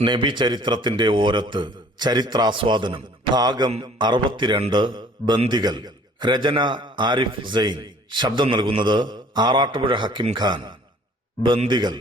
നബി ചരിത്രത്തിന്റെ ഓരത്ത് ചരിത്രാസ്വാദനം ഭാഗം 62 ബന്ദികൾ. രചന ആരിഫ് സൈൻ. ശബ്ദം നൽകുന്നത് ആറാട്ടുപുഴ ഹക്കിം ഖാൻ. ബന്ദികൾ.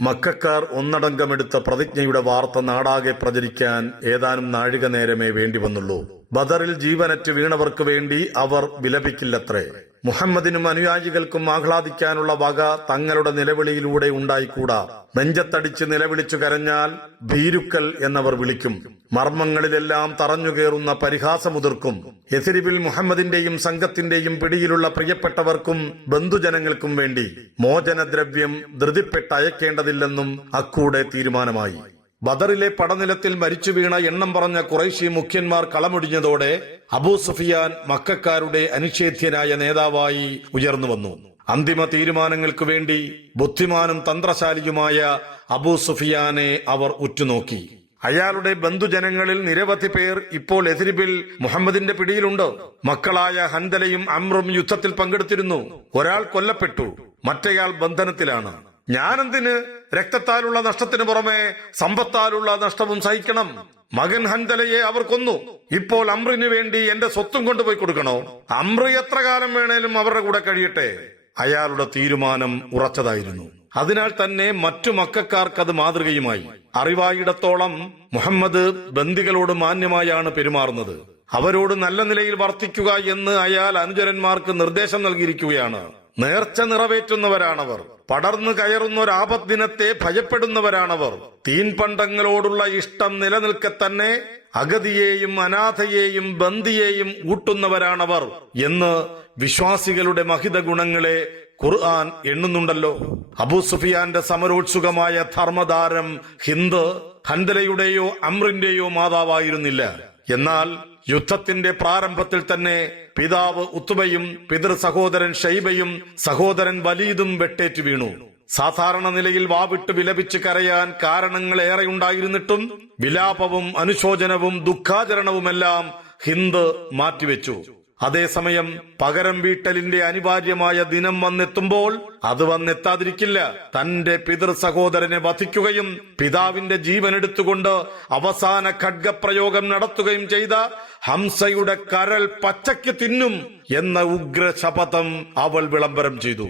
മക്കക്കാർ ഒന്നടങ്കമെടുത്ത പ്രതിജ്ഞയുടെ വാർത്ത നാടാകെ പ്രചരിക്കാൻ ഏതാനും നാഴിക നേരമേ വേണ്ടി വന്നുള്ളൂ. ബദറിൽ ജീവനറ്റ് വീണവർക്ക് വേണ്ടി അവർ വിലപിക്കില്ലത്രേ. മുഹമ്മദിനും അനുയായികൾക്കും ആഹ്ലാദിക്കാനുള്ള വക തങ്ങളുടെ നിലവിളിയിലൂടെ ഉണ്ടായിക്കൂടാ. നെഞ്ചത്തടിച്ച് നിലവിളിച്ചു കരഞ്ഞാൽ ഭീരുക്കൽ എന്നവർ വിളിക്കും. മർമ്മങ്ങളിലെല്ലാം തറഞ്ഞുകയറുന്ന പരിഹാസമുതിർക്കും. യഥരിബിൽ മുഹമ്മദിന്റെയും സംഘത്തിന്റെയും പിടിയിലുള്ള പ്രിയപ്പെട്ടവർക്കും ബന്ധുജനങ്ങൾക്കും വേണ്ടി മോചനദ്രവ്യം ധൃതിപ്പെട്ട് അയക്കേണ്ടതില്ലെന്നും അക്കൂടെ തീരുമാനമായി. ബദറിലെ പടനിലത്തിൽ മരിച്ചു വീണ എണ്ണം പറഞ്ഞ ഖുറൈശി മുഖ്യന്മാർ കളമൊടിഞ്ഞതോടെ അബൂ സുഫിയാൻ മക്കക്കാരുടെ അനിഷേധ്യനായ നേതാവായി ഉയർന്നു വന്നു. അന്തിമ തീരുമാനങ്ങൾക്കു വേണ്ടി ബുദ്ധിമാനും തന്ത്രശാലിയുമായ അബൂ സുഫിയാനെ അവർ ഉറ്റുനോക്കി. അയാളുടെ ബന്ധുജനങ്ങളിൽ നിരവധി പേർ ഇപ്പോൾ യഥരിബിൽ മുഹമ്മദിന്റെ പിടിയിലുണ്ട്. മക്കളായ ഹൻദലയും അമ്രും യുദ്ധത്തിൽ പങ്കെടുത്തിരുന്നു. ഒരാൾ കൊല്ലപ്പെട്ടു, മറ്റേയാൾ ബന്ധനത്തിലാണ്. ഞാനെന്തിന് രക്തത്താലുള്ള നഷ്ടത്തിന് പുറമെ സമ്പത്താലുള്ള നഷ്ടവും സഹിക്കണം? മകൻ ഹൻദലയെ അവർ കൊന്നു. ഇപ്പോൾ അമ്രിന് വേണ്ടി എന്റെ സ്വത്തും കൊണ്ടുപോയി കൊടുക്കണോ? അമ്രി എത്ര കാലം വേണേലും അവരുടെ കൂടെ കഴിയട്ടെ. അയാളുടെ തീരുമാനം ഉറച്ചതായിരുന്നു. അതിനാൽ തന്നെ മറ്റു മക്കക്കാർക്കത് മാതൃകയുമായി. അറിവായിടത്തോളം മുഹമ്മദ് ബന്ദികളോട് മാന്യമായാണ് പെരുമാറുന്നത്. അവരോട് നല്ല നിലയിൽ വർത്തിക്കുക എന്ന് അയാൾ അനുചരന്മാർക്ക് നിർദ്ദേശം നൽകിയിരിക്കുകയാണ്. നേർച്ച നിറവേറ്റുന്നവരാണവർ. പടർന്നു കയറുന്ന ഒരാപത്ത് ദിനത്തെ ഭയപ്പെടുന്നവരാണവർ. തീൻപണ്ടങ്ങളോടുള്ള ഇഷ്ടം നിലനിൽക്കെ തന്നെ അഗതിയെയും അനാഥയെയും ബന്ദിയെയും ഊട്ടുന്നവരാണവർ എന്ന് വിശ്വാസികളുടെ മഹിത ഗുണങ്ങളെ ഖുർആൻ എണ്ണുന്നുണ്ടല്ലോ. അബൂ സുഫിയാന്റെ സമരോത്സുകമായ ധർമ്മധാരം ഹിന്ദ് ഹൻദലയുടെയോ അമ്രിന്റെയോ മാതാവായിരുന്നില്ല. എന്നാൽ യുദ്ധത്തിന്റെ പ്രാരംഭത്തിൽ തന്നെ പിതാവ് ഉത്ബയും പിതൃ സഹോദരൻ ഷൈബയും സഹോദരൻ വലീദും വെട്ടേറ്റു വീണു. സാധാരണ നിലയിൽ വാവിട്ട് വിലപിച്ച് കരയാൻ കാരണങ്ങൾ ഏറെയുണ്ടായിരുന്നിട്ടും വിലാപവും അനുശോചനവും ദുഃഖാചരണവുമെല്ലാം ഹിന്ദ് മാറ്റിവെച്ചു. അതേസമയം പകരം വീട്ടലിന്റെ അനിവാര്യമായ ദിനം വന്നെത്തുമ്പോൾ അത് വന്നെത്താതിരിക്കില്ല. തന്റെ പിതൃ സഹോദരനെ വധിക്കുകയും പിതാവിന്റെ ജീവൻ എടുത്തുകൊണ്ട് അവസാന ഖഡ്ഗപ്രയോഗം നടത്തുകയും ചെയ്ത ഹംസയുടെ കരൾ പച്ചയ്ക്ക് തിന്നും എന്ന ഉഗ്ര ശപഥം അവൾ വിളംബരം ചെയ്തു.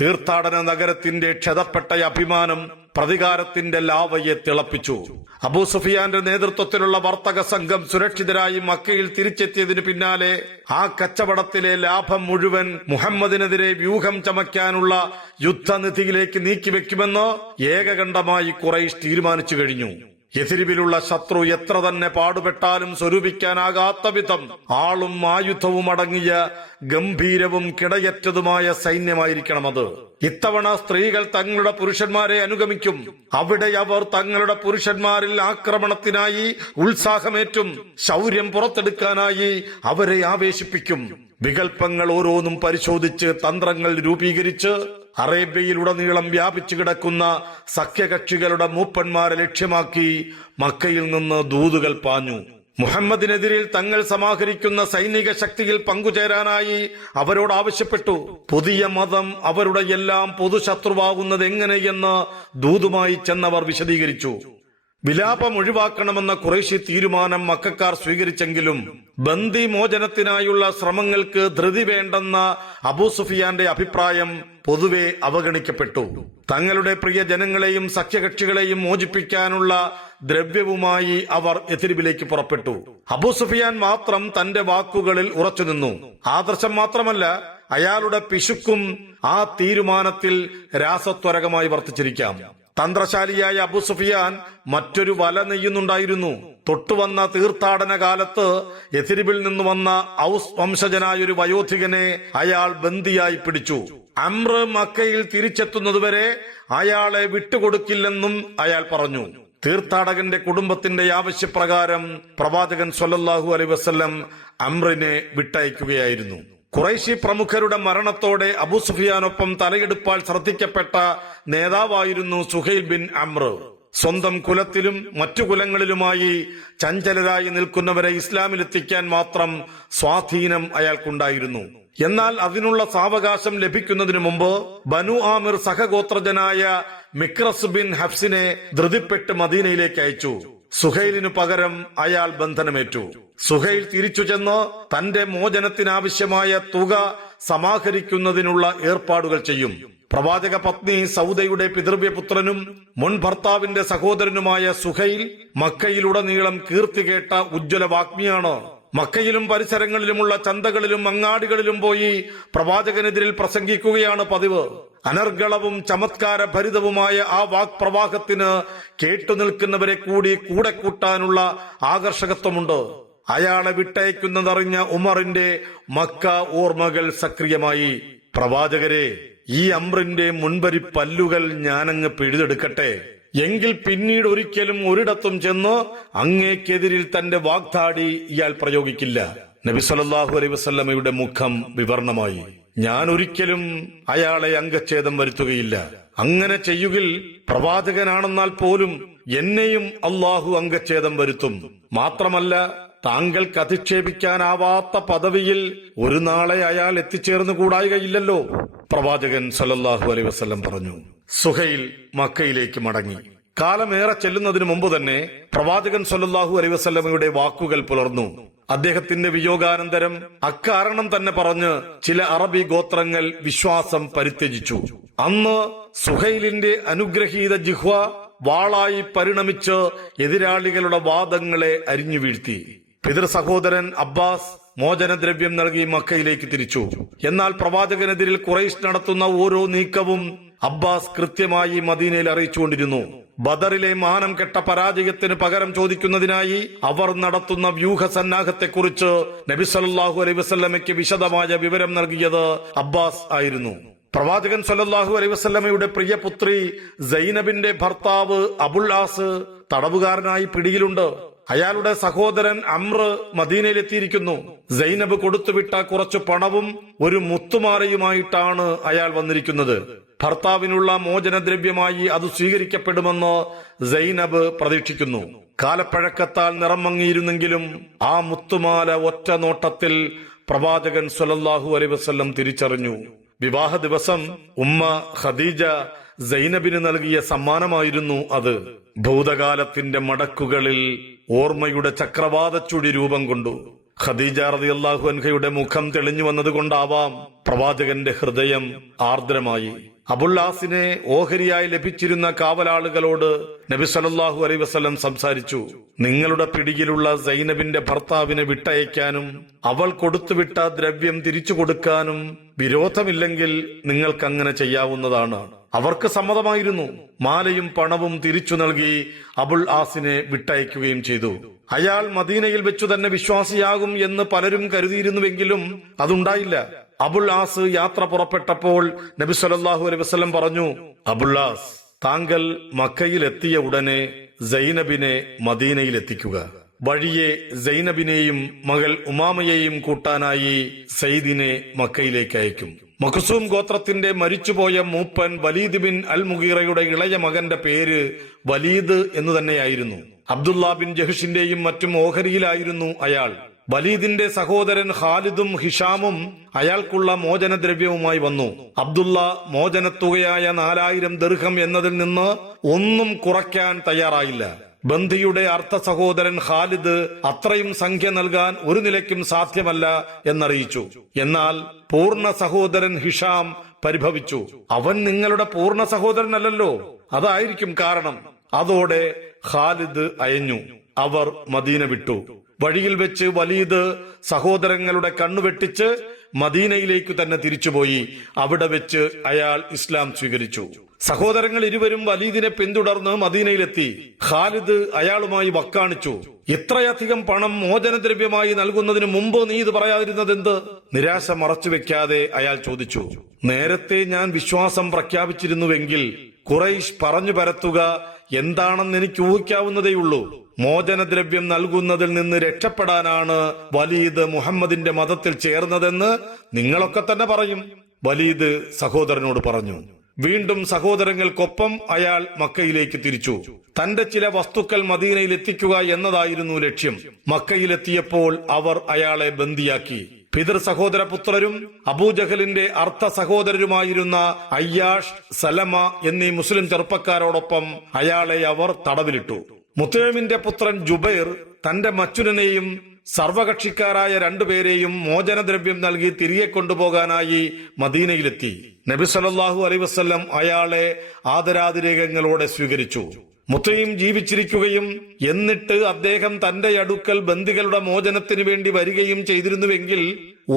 തീർത്ഥാടന നഗരത്തിന്റെ ക്ഷതപ്പെട്ട അഭിമാനം പ്രതികാരത്തിന്റെ ലാവയെ തിളപ്പിച്ചു. അബൂ സുഫിയാന്റെ നേതൃത്വത്തിലുള്ള വർത്തക സംഘം സുരക്ഷിതരായി മക്കയിൽ തിരിച്ചെത്തിയതിനു പിന്നാലെ ആ കച്ചവടത്തിലെ ലാഭം മുഴുവൻ മുഹമ്മദിനെതിരെ വ്യൂഹം ചമയ്ക്കാനുള്ള യുദ്ധനിധിയിലേക്ക് നീക്കിവെക്കുമെന്ന് ഏകകണ്ഠമായി ഖുറൈശ് തീരുമാനിച്ചു കഴിഞ്ഞു. യഥരിബിലുള്ള ശത്രു എത്ര തന്നെ പാടുപെട്ടാലും സ്വരൂപിക്കാനാകാത്ത വിധം ആളും ആയുധവും അടങ്ങിയ ഗംഭീരവും കിടയറ്റതുമായ സൈന്യമായിരിക്കണം അത്. ഇത്തവണ സ്ത്രീകൾ തങ്ങളുടെ പുരുഷന്മാരെ അനുഗമിക്കും. അവിടെ അവർ തങ്ങളുടെ പുരുഷന്മാരിൽ ആക്രമണത്തിനായി ഉത്സാഹമേറ്റും ശൗര്യം പുറത്തെടുക്കാനായി അവരെ ആവേശിപ്പിക്കും. വികല്പങ്ങൾ ഓരോന്നും പരിശോധിച്ച് തന്ത്രങ്ങൾ രൂപീകരിച്ച് അറേബ്യയിലുടനീളം വ്യാപിച്ചു കിടക്കുന്ന സഖ്യകക്ഷികളുടെ മൂപ്പന്മാരെ ലക്ഷ്യമാക്കി മക്കയിൽ നിന്ന് ദൂതുകൾ പാഞ്ഞു. മുഹമ്മദിനെതിരിൽ തങ്ങൾ സമാഹരിക്കുന്ന സൈനിക ശക്തിയിൽ പങ്കുചേരാനായി അവരോട് ആവശ്യപ്പെട്ടു. പുതിയ മതം അവരുടെ എല്ലാം പൊതുശത്രുവാകുന്നത് എങ്ങനെയെന്ന് ദൂതുമായി ചെന്നവർ വിശദീകരിച്ചു. വിലാപം ഒഴിവാക്കണമെന്ന ഖുറൈശി തീരുമാനം മക്കക്കാർ സ്വീകരിച്ചെങ്കിലും ബന്ദി മോചനത്തിനായുള്ള ശ്രമങ്ങൾക്ക് ധൃതി വേണ്ടെന്ന അബൂ സുഫിയാന്റെ അഭിപ്രായം പൊതുവെ അവഗണിക്കപ്പെട്ടു. തങ്ങളുടെ പ്രിയ ജനങ്ങളെയും സഖ്യകക്ഷികളെയും മോചിപ്പിക്കാനുള്ള ദ്രവ്യവുമായി അവർ യഥരിബിലേക്ക് പുറപ്പെട്ടു. അബൂ സുഫിയാൻ മാത്രം തന്റെ വാക്കുകളിൽ ഉറച്ചുനിന്നു. ആദർശം മാത്രമല്ല, അയാളുടെ പിശുക്കും ആ തീരുമാനത്തിൽ രാസത്വരകമായി വർത്തിച്ചിരിക്കാം. തന്ത്രശാലിയായ അബൂ സുഫിയാൻ മറ്റൊരു വല നെയ്യുന്നുണ്ടായിരുന്നു. തൊട്ടുവന്ന തീർത്ഥാടന കാലത്ത് യഥരിബിൽ നിന്ന് വന്ന ഔസ് വംശജനായൊരു വയോധികനെ അയാൾ ബന്ദിയായി പിടിച്ചു. അമ്ര മക്കയിൽ തിരിച്ചെത്തുന്നതുവരെ അയാളെ വിട്ടുകൊടുക്കില്ലെന്നും അയാൾ പറഞ്ഞു. തീർത്ഥാടകന്റെ കുടുംബത്തിന്റെ ആവശ്യപ്രകാരം പ്രവാചകൻ സ്വല്ലല്ലാഹു അലൈഹി വസല്ലം അമ്രിനെ വിട്ടയക്കുകയായിരുന്നു. ഖുറൈശി പ്രമുഖരുടെ മരണത്തോടെ അബൂ സുഫിയാനൊപ്പം തലയെടുപ്പാൽ ശ്രദ്ധിക്കപ്പെട്ട നേതാവായിരുന്നു സുഹൈൽ ബിൻ അമ്ർ. സ്വന്തം കുലത്തിലും മറ്റു കുലങ്ങളിലുമായി ചഞ്ചലരായി നിൽക്കുന്നവരെ ഇസ്ലാമിലെത്തിക്കാൻ മാത്രം സ്വാധീനം അയാൾക്കുണ്ടായിരുന്നു. എന്നാൽ അതിനുള്ള സാവകാശം ലഭിക്കുന്നതിനു മുമ്പ് ബനു ആമിർ സഹഗോത്രജനായ മിക്രസ് ബിൻ ഹഫ്സിനെ ധൃതിപ്പെട്ട് മദീനയിലേക്ക് അയച്ചു. സുഹൈലിനു പകരം അയാൾ ബന്ധനമേറ്റു. സുഹൈൽ തിരിച്ചു ചെന്ന് തന്റെ മോചനത്തിനാവശ്യമായ തുക സമാഹരിക്കുന്നതിനുള്ള ഏർപ്പാടുകൾ ചെയ്യും. പ്രവാചക പത്നി സൗദയുടെ പിതൃവ്യപുത്രനും മുൻ ഭർത്താവിന്റെ സഹോദരനുമായ സുഹൈൽ മക്കയിലുടനീളം കീർത്തി കേട്ട ഉജ്ജ്വല വാഗ്മിയാണ്. മക്കയിലും പരിസരങ്ങളിലുമുള്ള ചന്തകളിലും അങ്ങാടികളിലും പോയി പ്രവാചകനെതിരിൽ പ്രസംഗിക്കുകയാണ് പതിവ്. അനർഗളവും ചമത്കാര ഭരിതവുമായ ആ വാക്പ്രവാഹത്തിന് കേട്ടുനിൽക്കുന്നവരെ കൂടി കൂടെ കൂട്ടാനുള്ള ആകർഷകത്വമുണ്ട്. അയാളെ വിട്ടയക്കുന്നതറിഞ്ഞ ഉമറിന്റെ മക്ക ഓർമ്മകൾ സക്രിയമായി. പ്രവാചകരെ, ഈ അമ്രിന്റെ മുൻവരി പല്ലുകൾ ഞാനങ്ങ് പിഴുതെടുക്കട്ടെ, എങ്കിൽ പിന്നീട് ഒരിക്കലും ഒരിടത്തും ചെന്ന് അങ്ങേക്കെതിരിൽ തന്റെ വാഗ്ദാടി ഇയാൾ പ്രയോഗിക്കില്ല. നബി സല്ലല്ലാഹു അലൈഹി വസല്ലമയുടെ മുഖം വിവർണമായി. ഞാൻ ഒരിക്കലും അയാളെ അംഗച്ഛേദം വരുത്തുകയില്ല. അങ്ങനെ ചെയ്യുകിൽ പ്രവാചകനാണെന്നാൽ പോലും എന്നെയും അള്ളാഹു അംഗച്ഛേദം വരുത്തും. മാത്രമല്ല, താങ്കൾക്ക് അധിക്ഷേപിക്കാനാവാത്ത പദവിയിൽ ഒരു നാളെ അയാൾ എത്തിച്ചേർന്നു കൂടായികയില്ലല്ലോ. പ്രവാചകൻ സല്ലല്ലാഹു അലൈഹി വസല്ലം പറഞ്ഞു. സുഹൈൽ മക്കയിലേക്ക് മടങ്ങി. കാലമേറെ ചെല്ലുന്നതിന് മുമ്പ് തന്നെ പ്രവാചകൻ സല്ലല്ലാഹു അലൈഹി വസല്ലമയുടെ വാക്കുകൾ പുലർന്നു. അദ്ദേഹത്തിന്റെ വിയോഗാനന്തരം അക്കാരണം തന്നെ പറഞ്ഞ് ചില അറബി ഗോത്രങ്ങൾ വിശ്വാസം പരിത്യജിച്ചു. അന്ന് സുഹൈലിന്റെ അനുഗ്രഹീത ജിഹ്വ വാളായി പരിണമിച്ച് എതിരാളികളുടെ വാദങ്ങളെ അരിഞ്ഞു വീഴ്ത്തി. പിതൃ സഹോദരൻ അബ്ബാസ് മോചനദ്രവ്യം നൽകി മക്കയിലേക്ക് തിരിച്ചു. എന്നാൽ പ്രവാചകനെതിരിൽ ഖുറൈശ് നടത്തുന്ന ഓരോ നീക്കവും അബ്ബാസ് കൃത്യമായി മദീനയിൽ അറിയിച്ചുകൊണ്ടിരുന്നു. ബദറിലെ മാനം കെട്ട പരാജയത്തിന് പകരം ചോദിക്കുന്നതിനായി അവർ നടത്തുന്ന വ്യൂഹസന്നാഹത്തെക്കുറിച്ച് നബി സല്ലല്ലാഹു അലൈഹി വസല്ലമയ്ക്ക് വിശദമായ വിവരം നൽകിയത് അബ്ബാസ് ആയിരുന്നു. പ്രവാചകൻ സല്ലല്ലാഹു അലൈഹി വസല്ലമയുടെ പ്രിയപുത്രി സൈനബിന്റെ ഭർത്താവ് അബുൽ ആസ് തടവുകാരനായി പിടിയിലുണ്ട്. അയാളുടെ സഹോദരൻ അമ്ര മദീനയിലെത്തിയിരിക്കുന്നു. സൈനബ് കൊടുത്തുവിട്ട കുറച്ചു പണവും ഒരു മുത്തുമാലയുമായിട്ടാണ് അയാൾ വന്നിരിക്കുന്നത്. ഭർത്താവിനുള്ള മോചനദ്രവ്യമായി അത് സ്വീകരിക്കപ്പെടുമെന്ന് സൈനബ് പ്രതീക്ഷിക്കുന്നു. കാലപ്പഴക്കത്താൽ നിറം മങ്ങിയിരുന്നെങ്കിലും ആ മുത്തുമാല ഒറ്റ നോട്ടത്തിൽ പ്രവാചകൻ സല്ലല്ലാഹു അലൈഹി വസല്ലം തിരിച്ചറിഞ്ഞു. വിവാഹ ദിവസം ഉമ്മ ഖദീജ സൈനബിന് നൽകിയ സമ്മാനമായിരുന്നു അത്. ഭൂതകാലത്തിന്റെ മടക്കുകളിൽ ഓർമ്മയുടെ ചക്രവാതച്ചുഴി രൂപം കൊണ്ടു. ഖദീജ റളിയല്ലാഹു അൻഹയുടെ മുഖം തെളിഞ്ഞു വന്നതുകൊണ്ടാവാം പ്രവാചകന്റെ ഹൃദയം ആർദ്രമായി. അബുല്ലാസിനെ ഓഹരിയായി ലഭിച്ചിരുന്ന കാവലാളുകളോട് നബി സല്ലല്ലാഹു അലൈഹി വസല്ലം സംസാരിച്ചു. നിങ്ങളുടെ പിടിയിലുള്ള സൈനബിന്റെ ഭർത്താവിനെ വിട്ടയക്കാനും അവൾ കൊടുത്തുവിട്ട ദ്രവ്യം തിരിച്ചു കൊടുക്കാനും വിരോധമില്ലെങ്കിൽ നിങ്ങൾക്കങ്ങനെ ചെയ്യാവുന്നതാണ്. അവർക്ക് സമ്മതമായിരുന്നു. മാലയും പണവും തിരിച്ചു നൽകി അബുൽ ആസിനെ വിട്ടയക്കുകയും ചെയ്തു. അയാൾ മദീനയിൽ വെച്ചു തന്നെ വിശ്വാസിയാകും എന്ന് പലരും കരുതിയിരുന്നുവെങ്കിലും അതുണ്ടായില്ല. അബുൽ ആസ് യാത്ര പുറപ്പെട്ടപ്പോൾ നബി സല്ലല്ലാഹു അലൈഹി വസല്ലം പറഞ്ഞു, അബുൽ ആസ്, താങ്കൾ മക്കയിൽ എത്തിയ ഉടനെ സൈനബിനെ മദീനയിൽ എത്തിക്കുക. വഴിയെ സൈനബിനെയും മകൾ ഉമാമയെയും കൂട്ടാനായി സയ്യിദിനെ മക്കയിലേക്ക് അയക്കും. മഖ്സൂം ഗോത്രത്തിന്റെ മരിച്ചുപോയ മൂപ്പൻ വലീദ് ബിൻ അൽ മുഗീറയുടെ ഇളയ മകന്റെ പേര് വലീദ് എന്നു തന്നെയായിരുന്നു. അബ്ദുള്ള ബിൻ ജഹ്ഷിന്റെയും മറ്റും ഓഹരിയിലായിരുന്നു അയാൾ. വലീദിന്റെ സഹോദരൻ ഖാലിദും ഹിഷാമും അയാൾക്കുള്ള മോചനദ്രവ്യവുമായി വന്നു. അബ്ദുള്ള മോചനത്തുകയായ 4000 ദിർഹം എന്നതിൽ നിന്ന് ഒന്നും കുറയ്ക്കാൻ തയ്യാറായില്ല. ബന്ധിയുടെ അർത്ഥ സഹോദരൻ ഖാലിദ് അത്രയും സംഖ്യ നൽകാൻ ഒരു നിലയ്ക്കും സാധ്യമല്ല എന്നറിയിച്ചു. എന്നാൽ പൂർണ്ണ സഹോദരൻ ഹിഷാം പരിഭവിച്ചു. അവൻ നിങ്ങളുടെ പൂർണ്ണ സഹോദരനല്ലല്ലോ, അതായിരിക്കും കാരണം. അതോടെ ഖാലിദ് അയഞ്ഞു. അവർ മദീന വിട്ടു. വഴിയിൽ വെച്ച് വലീദ് സഹോദരങ്ങളുടെ കണ്ണുവെട്ടിച്ച് മദീനയിലേക്ക് തന്നെ തിരിച്ചുപോയി. അവിടെ വെച്ച് അയാൾ ഇസ്ലാം സ്വീകരിച്ചു. സഹോദരങ്ങൾ ഇരുവരും വലീദിനെ പിന്തുടർന്ന് മദീനയിലെത്തി. ഖാലിദ് അയാളുമായി വക്കാണിച്ചു. ഇത്രയധികം പണം മോചനദ്രവ്യമായി നൽകുന്നതിന് മുമ്പ് നീ ഇത് പറയാതിരുന്നതെന്ത്? നിരാശ മറച്ചുവെക്കാതെ അയാൾ ചോദിച്ചു. നേരത്തെ ഞാൻ വിശ്വാസം പ്രഖ്യാപിച്ചിരുന്നുവെങ്കിൽ ഖുറൈശ് പറഞ്ഞു പരത്തുക എന്താണെന്ന് എനിക്ക് ഊഹിക്കാവുന്നതേയുള്ളൂ. മോചനദ്രവ്യം നൽകുന്നതിൽ നിന്ന് രക്ഷപ്പെടാനാണ് വലീദ് മുഹമ്മദിന്റെ മതത്തിൽ ചേർന്നതെന്ന് നിങ്ങളൊക്കെ തന്നെ പറയും. വലീദ് സഹോദരനോട് പറഞ്ഞു. വീണ്ടും സഹോദരങ്ങൾക്കൊപ്പം അയാൾ മക്കയിലേക്ക് തിരിച്ചു. തന്റെ ചില വസ്തുക്കൾ മദീനയിൽ എത്തിക്കുക എന്നതായിരുന്നു ലക്ഷ്യം. മക്കയിലെത്തിയപ്പോൾ അവർ അയാളെ ബന്ദിയാക്കി. പിതൃ സഹോദര പുത്രരും അബൂജഹലിന്റെ അർത്ഥ സഹോദരരുമായിരുന്ന അയ്യാഷ്, സലമ എന്നീ മുസ്ലിം ചെറുപ്പക്കാരോടൊപ്പം അയാളെ അവർ തടവിലിട്ടു. മുത്തൈമിന്റെ പുത്രൻ ജുബൈർ തന്റെ മച്ചുനെയും സർവകക്ഷിക്കാരായ രണ്ടുപേരെയും മോചനദ്രവ്യം നൽകി തിരികെ കൊണ്ടുപോകാനായി മദീനയിലെത്തി. നബി സല്ലല്ലാഹു അലൈഹി വസല്ലം അയാളെ ആദരാതിരേകങ്ങളോടെ സ്വീകരിച്ചു. മുത്തൈം ജീവിച്ചിരിക്കുകയും എന്നിട്ട് അദ്ദേഹം തന്റെ അടുക്കൽ ബന്ദികളുടെ മോചനത്തിന് വേണ്ടി വരികയും ചെയ്തിരുന്നുവെങ്കിൽ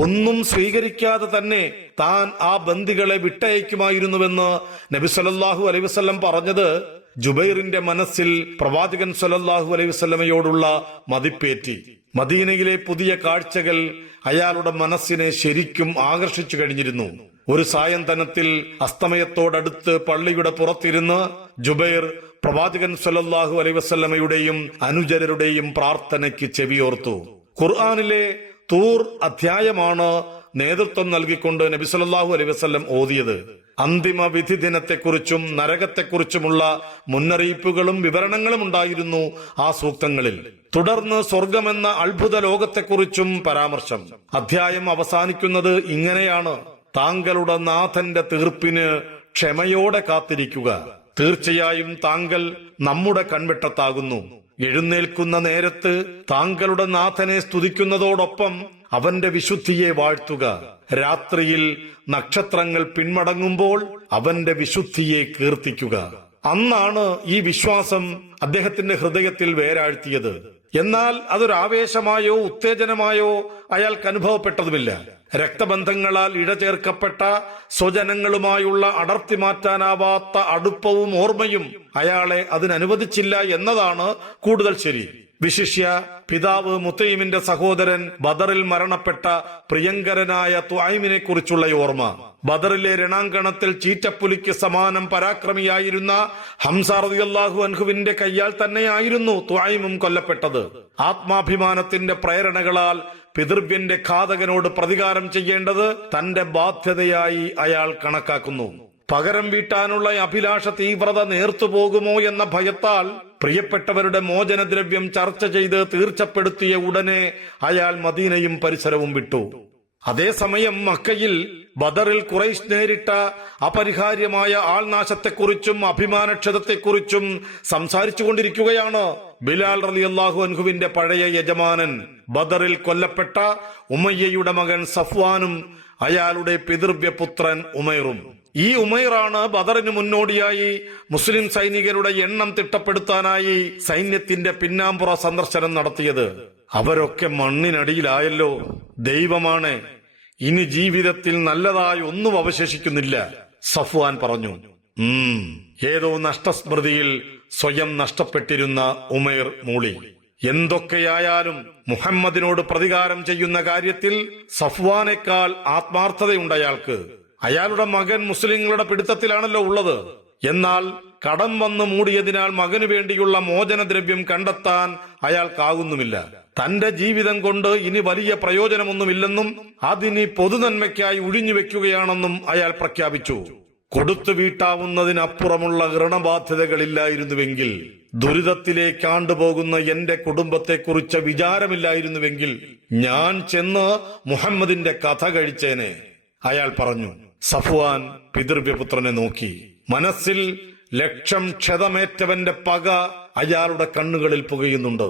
ഒന്നും സ്വീകരിക്കാതെ തന്നെ താൻ ആ ബന്ദികളെ വിട്ടയക്കുമായിരുന്നുവെന്ന് നബി സല്ലല്ലാഹു അലൈഹി വസല്ലം പറഞ്ഞത് ജുബൈറിന്റെ മനസ്സിൽ പ്രവാചകൻ സല്ലല്ലാഹു അലൈഹി വസല്ലമയോടുള്ള മതിപ്പേറ്റി. മദീനയിലെ പുതിയ കാഴ്ചകൾ അയാളുടെ മനസ്സിനെ ശരിക്കും ആകർഷിച്ചു കഴിഞ്ഞിരുന്നു. ഒരു സായന്തനത്തിൽ അസ്തമയത്തോടടുത്ത് പള്ളിയുടെ പുറത്തിരുന്ന് ജുബൈർ പ്രവാചകൻ സല്ലല്ലാഹു അലൈഹി വസല്ലമയുടെയും അനുചരരുടെയും പ്രാർത്ഥനയ്ക്ക് ചെവിയോർത്തു. ഖുർആനിലെ തൂർ അധ്യായമാണ് നേതൃത്വം നൽകിക്കൊണ്ട് നബി സല്ലല്ലാഹു അലൈഹി വസല്ലം ഓതിയത്. അന്തിമ വിധി ദിനത്തെക്കുറിച്ചും നരകത്തെക്കുറിച്ചുമുള്ള മുന്നറിയിപ്പുകളും വിവരണങ്ങളും ഉണ്ടായിരുന്നു ആ സൂക്തങ്ങളിൽ. തുടർന്ന് സ്വർഗമെന്ന അത്ഭുത ലോകത്തെക്കുറിച്ചും പരാമർശം. അധ്യായം അവസാനിക്കുന്നത് ഇങ്ങനെയാണ്: താങ്കളുടെ നാഥന്റെ തീർപ്പിന് ക്ഷമയോടെ കാത്തിരിക്കുക. തീർച്ചയായും താങ്കൾ നമ്മുടെ കൺവെട്ടത്താകുന്നു. എഴുന്നേൽക്കുന്ന നേരത്ത് താങ്കളുടെ നാഥനെ സ്തുതിക്കുന്നതോടൊപ്പം അവന്റെ വിശുദ്ധിയെ വാഴ്ത്തുക. രാത്രിയിൽ നക്ഷത്രങ്ങൾ പിന്മടങ്ങുമ്പോൾ അവന്റെ വിശുദ്ധിയെ കീർത്തിക്കുക. അന്നാണ് ഈ വിശ്വാസം അദ്ദേഹത്തിന്റെ ഹൃദയത്തിൽ വേരാഴ്ത്തിയത്. എന്നാൽ അതൊരാവേശമായോ ഉത്തേജനമായോ അയാൾക്ക് അനുഭവപ്പെട്ടതുമില്ല. രക്തബന്ധങ്ങളാൽ ഇഴചേർക്കപ്പെട്ട സ്വജനങ്ങളുമായുള്ള അടർത്തി മാറ്റാനാവാത്ത അടുപ്പവും ഓർമ്മയും അയാളെ അതിനനുവദിച്ചില്ല എന്നതാണ് കൂടുതൽ ശരി. വിശിഷ്യ പിതാവ് മുത്തൈമിന്റെ സഹോദരൻ ബദറിൽ മരണപ്പെട്ട പ്രിയങ്കരനായ തുഐമിനെ കുറിച്ചുള്ള ഓർമ്മ. ബദറിലെ രണാങ്കണത്തിൽ ചീറ്റപ്പുലിക്ക് സമാനം പരാക്രമിയായിരുന്ന ഹംസ റളിയല്ലാഹു അൻഹുവിന്റെ കയ്യാൽ തന്നെയായിരുന്നു തുഐമും കൊല്ലപ്പെട്ടത്. ആത്മാഭിമാനത്തിന്റെ പ്രേരണകളാൽ പിതൃവ്യന്റെ ഘാതകനോട് പ്രതികാരം ചെയ്യേണ്ടത് തന്റെ ബാധ്യതയായി അയാൾ കണക്കാക്കുന്നു. പകരം വീട്ടാനുള്ള അഭിലാഷ തീവ്രത നേർത്തുപോകുമോ എന്ന ഭയത്താൽ പ്രിയപ്പെട്ടവരുടെ മോചനദ്രവ്യം ചർച്ച ചെയ്ത് തീർച്ചപ്പെടുത്തിയ ഉടനെ അയാൾ മദീനയും പരിസരവും വിട്ടു. അതേസമയം മക്കയിൽ ബദറിൽ ഖുറൈശ് നേരിട്ട അപരിഹാര്യമായ ആൾനാശത്തെക്കുറിച്ചും അഭിമാനക്ഷതത്തെക്കുറിച്ചും സംസാരിച്ചുകൊണ്ടിരിക്കുകയാണ് ബിലാൽ റളിയല്ലാഹു അൻഹുവിന്റെ പഴയ യജമാനൻ. ബദറിൽ കൊല്ലപ്പെട്ട ഉമയ്യയുടെ മകൻ സഫ്വാനും അയാളുടെ പിതൃവ്യപുത്രൻ ഉമൈറും. ഈ ഉമൈറാണ് ബദറിന് മുന്നോടിയായി മുസ്ലിം സൈനികരുടെ എണ്ണം തിട്ടപ്പെടുത്താനായി സൈന്യത്തിന്റെ പിന്നാമ്പുറ സന്ദർശനം നടത്തിയത്. അവരൊക്കെ മണ്ണിനടിയിലായല്ലോ. ദൈവമാണ്, ഇനി ജീവിതത്തിൽ നല്ലതായി ഒന്നും അവശേഷിക്കുന്നില്ല, സഫ്വാൻ പറഞ്ഞു. ഏതോ നഷ്ടസ്മൃതിയിൽ സ്വയം നഷ്ടപ്പെട്ടിരുന്ന ഉമൈർ മൂളി. എന്തൊക്കെയായാലും മുഹമ്മദിനോട് പ്രതികാരം ചെയ്യുന്ന കാര്യത്തിൽ സഫ്വാനേക്കാൾ ആത്മാർത്ഥതയുണ്ട് അയാൾക്ക്. അയാളുടെ മകൻ മുസ്ലിങ്ങളുടെ പിടുത്തത്തിലാണല്ലോ ഉള്ളത്. എന്നാൽ കടം വന്ന് മൂടിയതിനാൽ മകനു വേണ്ടിയുള്ള മോചനദ്രവ്യം കണ്ടെത്താൻ അയാൾക്കാകുന്നുമില്ല. തന്റെ ജീവിതം കൊണ്ട് ഇനി വലിയ പ്രയോജനമൊന്നുമില്ലെന്നും അതിനി പൊതുനന്മയ്ക്കായി ഒഴിഞ്ഞുവെക്കുകയാണെന്നും അയാൾ പ്രഖ്യാപിച്ചു. കൊടുത്തു വീട്ടാവുന്നതിനപ്പുറമുള്ള ഋണബാധ്യതകളില്ലായിരുന്നുവെങ്കിൽ, ദുരിതത്തിലേക്ക് ആണ്ടുപോകുന്ന എന്റെ കുടുംബത്തെക്കുറിച്ച് വിചാരമില്ലായിരുന്നുവെങ്കിൽ ഞാൻ ചെന്ന് മുഹമ്മദിന്റെ കഥ കഴിച്ചേനെ, അയാൾ പറഞ്ഞു. സഫ്വാൻ പിതൃവ്യപുത്രനെ നോക്കി. മനസ്സിൽ ലക്ഷം ക്ഷതമേറ്റവന്റെ പക അയാളുടെ കണ്ണുകളിൽ പുകയുന്നുണ്ട്.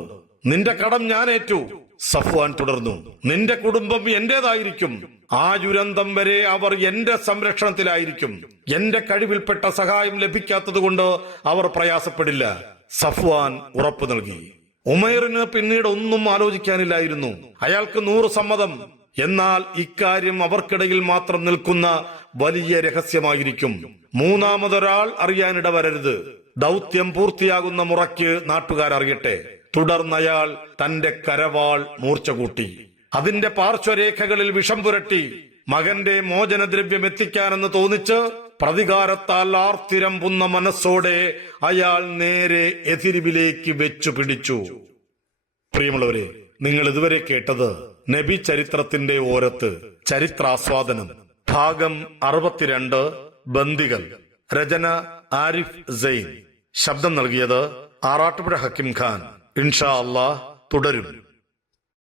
നിന്റെ കടം ഞാൻ ഏറ്റു, സഫ്വാൻ തുടർന്നു. നിന്റെ കുടുംബം എന്റേതായിരിക്കും. ആ ദുരന്തം വരെ അവർ എന്റെ സംരക്ഷണത്തിലായിരിക്കും. എന്റെ കഴിവിൽപ്പെട്ട സഹായം ലഭിക്കാത്തതുകൊണ്ട് അവർ പ്രയാസപ്പെടില്ല, സഫ്വാൻ ഉറപ്പു നൽകി. ഉമൈറിന് പിന്നീട് ഒന്നും ആലോചിക്കാനില്ലായിരുന്നു. അയാൾക്ക് 100 സമ്മതം. എന്നാൽ ഇക്കാര്യം അവർക്കിടയിൽ മാത്രം നിൽക്കുന്ന വലിയ രഹസ്യമായിരിക്കും. മൂന്നാമതൊരാൾ അറിയാനിടവരരുത്. ദൗത്യം പൂർത്തിയാകുന്ന മുറയ്ക്ക് നാട്ടുകാരറിയട്ടെ. തുടർന്നയാൾ തന്റെ കരവാൾ മൂർച്ച കൂട്ടി. അതിന്റെ പാർശ്വരേഖകളിൽ വിഷം പുരട്ടി. മകന്റെ മോചനദ്രവ്യം എത്തിക്കാനെന്ന് തോന്നിച്ച് പ്രതികാരത്താൽ ആർത്തിരമ്പുന്ന മനസ്സോടെ അയാൾ നേരെ എതിരിവിലേക്ക് വെച്ചു പിടിച്ചു. പ്രിയമുള്ളവരെ, നിങ്ങൾ ഇതുവരെ കേട്ടത് നബി ചരിത്രത്തിന്റെ ഓരത്ത് ചരിത്രാസ്വാദനം ഭാഗം 62 ബന്ദികൾ. രചന ആരിഫ് സൈൻ. ശബ്ദം നൽകിയത് ആറാട്ടുപുഴ ഹക്കിം ഖാൻ. ഇൻഷാ അല്ലാഹ് തുടരും.